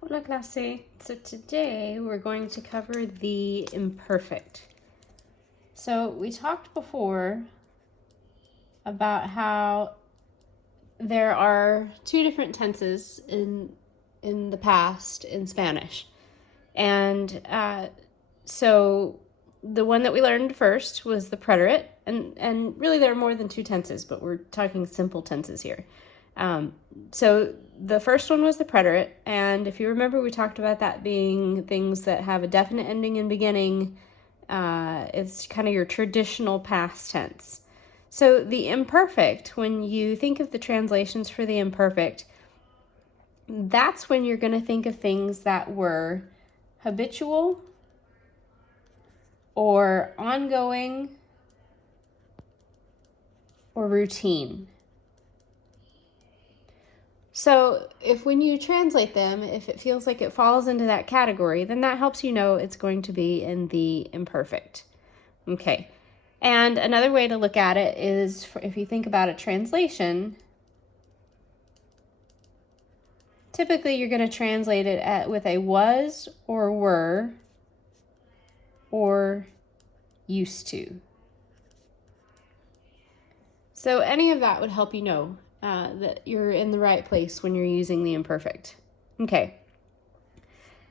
Hola clase. So today we're going to cover the imperfect. So we talked before about how there are two different tenses in the past in Spanish. And so the one that we learned first was the preterit, and really there are more than two tenses, but we're talking simple tenses here. So the first one was the preterit, and if you remember, we talked about that being things that have a definite ending and beginning. It's kind of your traditional past tense. So the imperfect, when you think of the translations for the imperfect, that's when you're going to think of things that were habitual or ongoing or routine. So if when you translate them, if it feels like it falls into that category, then that helps you know it's going to be in the imperfect. Okay. And another way to look at it is if you think about a translation, typically you're going to translate it with a was or were or used to. So any of that would help you know that you're in the right place when you're using the imperfect. Okay.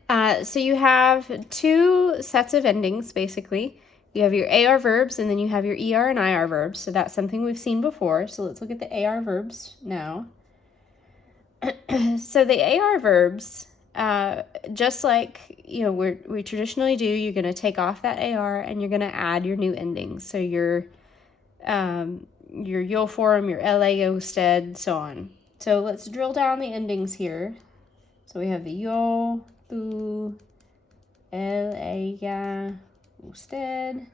So you have two sets of endings, basically. You have your AR verbs, and then you have your ER and IR verbs. So that's something we've seen before. So let's look at the AR verbs now. So the AR verbs, just like we traditionally do, you're going to take off that AR and you're going to add your new endings. So your yo form, your LA, usted, so on. So let's drill down the endings here. So we have the yo, tú, él, ella, usted,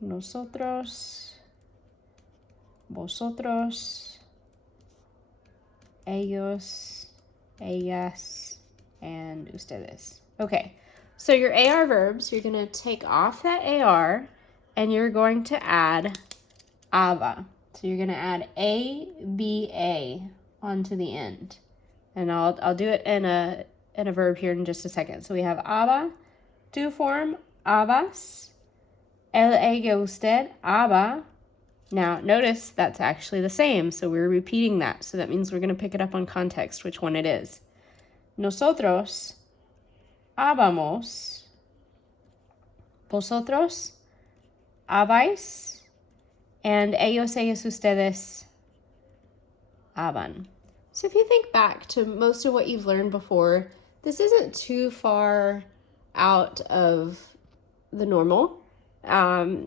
nosotros, vosotros, ellos, ellas, and ustedes. Okay, so your AR verbs, you're going to take off that AR and you're going to add aba. So you're going to add ABA onto the end. And I'll do it in a verb here in just a second. So we have aba, tú form, abas, él, ella, usted, aba. Now notice that's actually the same, so we're repeating that. So that means we're going to pick it up on context, which one it is. Nosotros habamos, vosotros habáis, and ellos, ellas, ustedes haban. So if you think back to most of what you've learned before, this isn't too far out of the normal,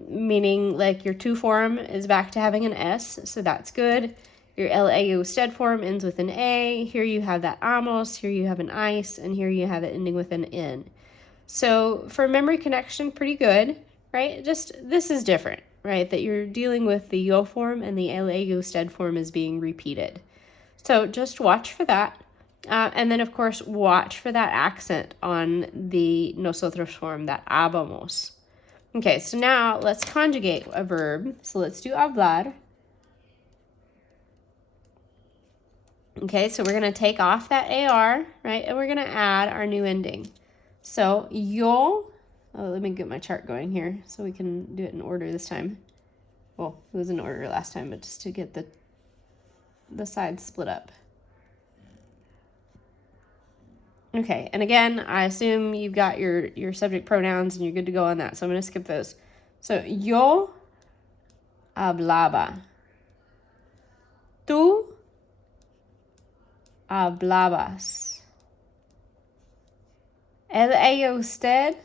meaning like your tú form is back to having an S, so that's good. Your LA usted form ends with an A. Here you have that amos, here you have an ice, and here you have it ending with an N. So for memory connection, pretty good, right? Just this is different, right? That you're dealing with the yo form and the LA usted form is being repeated. So just watch for that. And then, of course, watch for that accent on the nosotros form, that habamos. Okay, so now let's conjugate a verb. So let's do hablar. Okay, so we're going to take off that AR, right? And we're going to add our new ending. So let me get my chart going here so we can do it in order this time. Well, it was in order last time, but just to get the sides split up. Okay, and again, I assume you've got your subject pronouns and you're good to go on that, so I'm going to skip those. So, yo hablaba. Tú hablabas. Él, ella, usted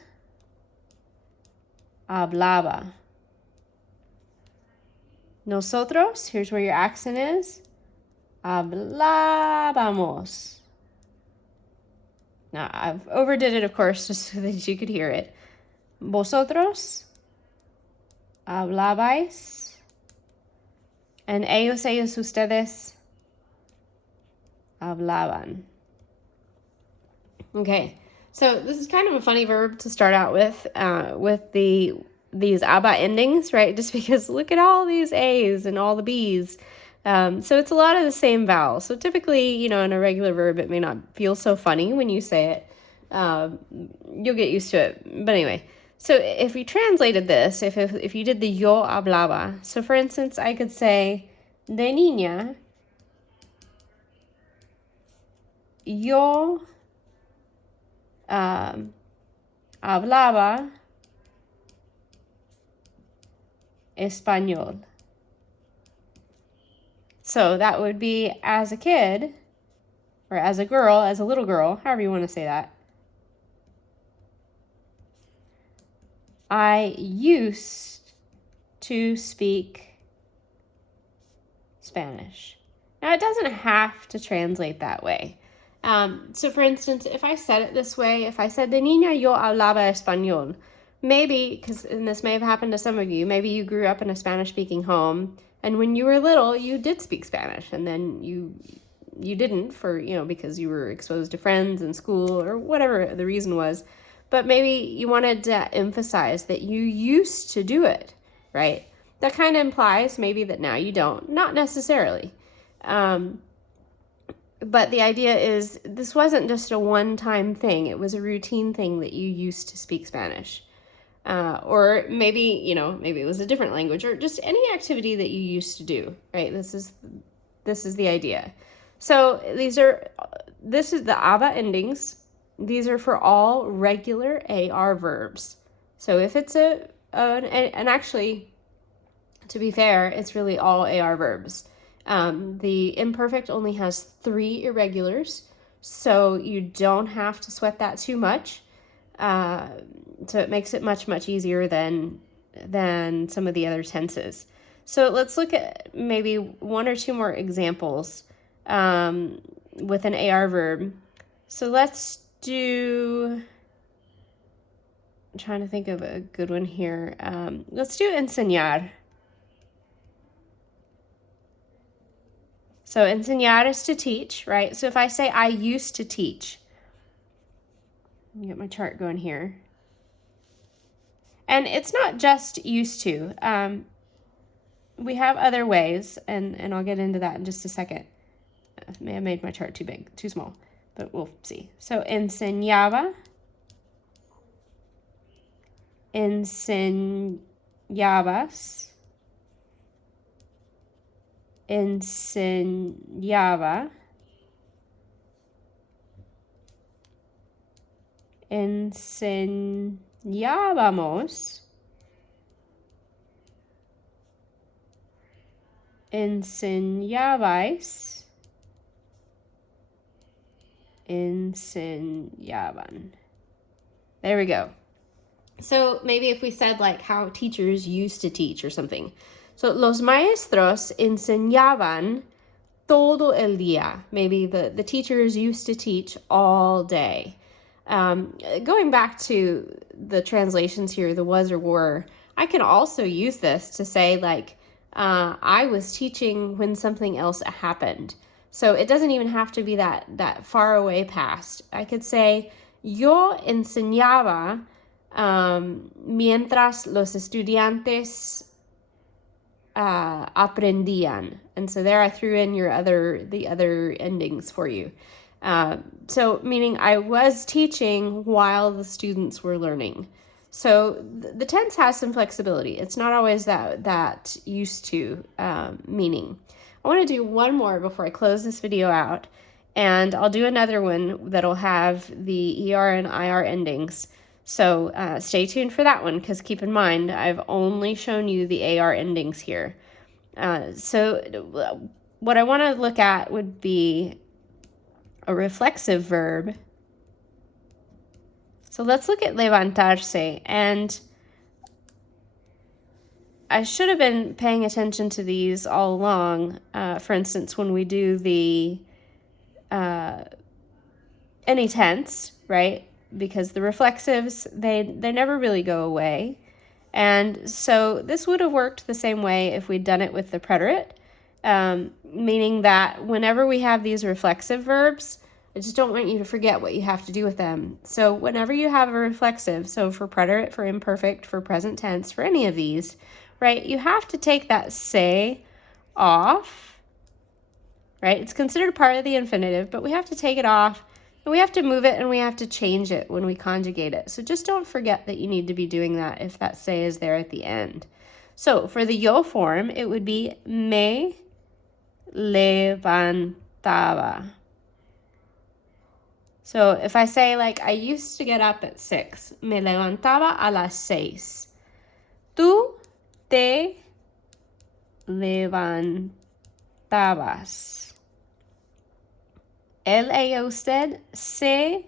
hablaba. Nosotros, here's where your accent is, hablábamos. Now, I've overdid it, of course, just so that you could hear it. Vosotros hablabais. And ellos, ellos, ustedes hablaban. Okay, so this is kind of a funny verb to start out with these aba endings, right? Just because look at all these A's and all the B's. So it's a lot of the same vowels. So typically, in a regular verb, it may not feel so funny when you say it. You'll get used to it. But anyway, so if we translated this, if you did the yo hablaba, so for instance, I could say, de niña, yo hablaba español. So that would be as a kid, or as a girl, as a little girl, however you want to say that. I used to speak Spanish. Now, it doesn't have to translate that way. So for instance, if I said it this way, if I said, de niña yo hablaba español, maybe, and this may have happened to some of you, maybe you grew up in a Spanish-speaking home, and when you were little, you did speak Spanish, and then you didn't because you were exposed to friends in school or whatever the reason was. But maybe you wanted to emphasize that you used to do it, right? That kind of implies maybe that now you don't. Not necessarily. But the idea is this wasn't just a one-time thing. It was a routine thing that you used to speak Spanish. Or maybe it was a different language, or just any activity that you used to do, right? This is the idea. So this is the aba endings. These are for all regular AR verbs. So if it's and actually, to be fair, it's really all AR verbs. The imperfect only has 3 irregulars, so you don't have to sweat that too much. So it makes it much, much easier than some of the other tenses. So let's look at maybe 1 or 2 more examples with an AR verb. So let's do, I'm trying to think of a good one here. Let's do enseñar. So enseñar is to teach, right? So if I say I used to teach, let me get my chart going here. And it's not just used to. We have other ways, and I'll get into that in just a second. I may have made my chart too big, too small, but we'll see. So enseñaba, enseñabas, enseñaba, enseñábamos, enseñabais, enseñaban. There we go. So maybe if we said like how teachers used to teach or something. So los maestros enseñaban todo el día. Maybe the teachers used to teach all day. Going back to the translations here, the was or were, I can also use this to say like, I was teaching when something else happened. So it doesn't even have to be that far away past. I could say, yo enseñaba mientras los estudiantes aprendían. And so there I threw in the other endings for you. So meaning I was teaching while the students were learning. So the tense has some flexibility. It's not always that used to meaning. I want to do one more before I close this video out, and I'll do another one that'll have the ER and IR endings. So stay tuned for that one, because keep in mind, I've only shown you the AR endings here. So what I want to look at would be a reflexive verb. So let's look at levantarse, and I should have been paying attention to these all along. For instance, when we do the any tense, right? Because the reflexives, they never really go away. And so this would have worked the same way if we'd done it with the preterit, meaning that whenever we have these reflexive verbs, I just don't want you to forget what you have to do with them. So whenever you have a reflexive, so for preterit, for imperfect, for present tense, for any of these, right, you have to take that se off right? It's considered part of the infinitive, but we have to take it off, and we have to move it, and we have to change it when we conjugate it. So just don't forget that you need to be doing that if that se is there at the end. So for the yo form, it would be me levantaba. So if I say, like, I used to get up at 6, me levantaba a las 6. Tú te levantabas. Él, ella, usted se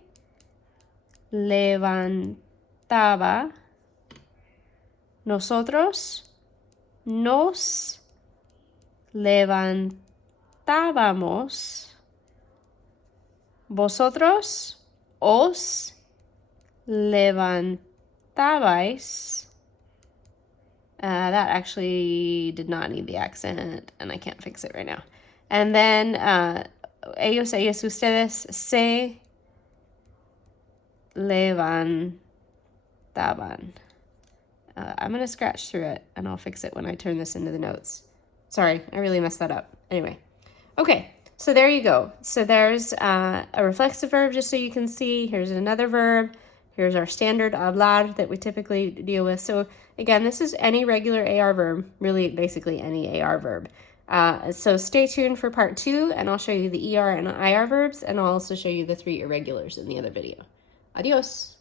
levantaba. Nosotros nos levantábamos. Vosotros os levantabais. That actually did not need the accent, and I can't fix it right now. And then ellos, ellas, ustedes se levantaban. I'm going to scratch through it, and I'll fix it when I turn this into the notes. Sorry, I really messed that up. Anyway, okay. So there you go. So there's a reflexive verb, just so you can see. Here's another verb. Here's our standard hablar that we typically deal with. So again, this is any regular AR verb, really basically any AR verb. So stay tuned for part 2, and I'll show you the ER and IR verbs, and I'll also show you the 3 irregulars in the other video. Adios.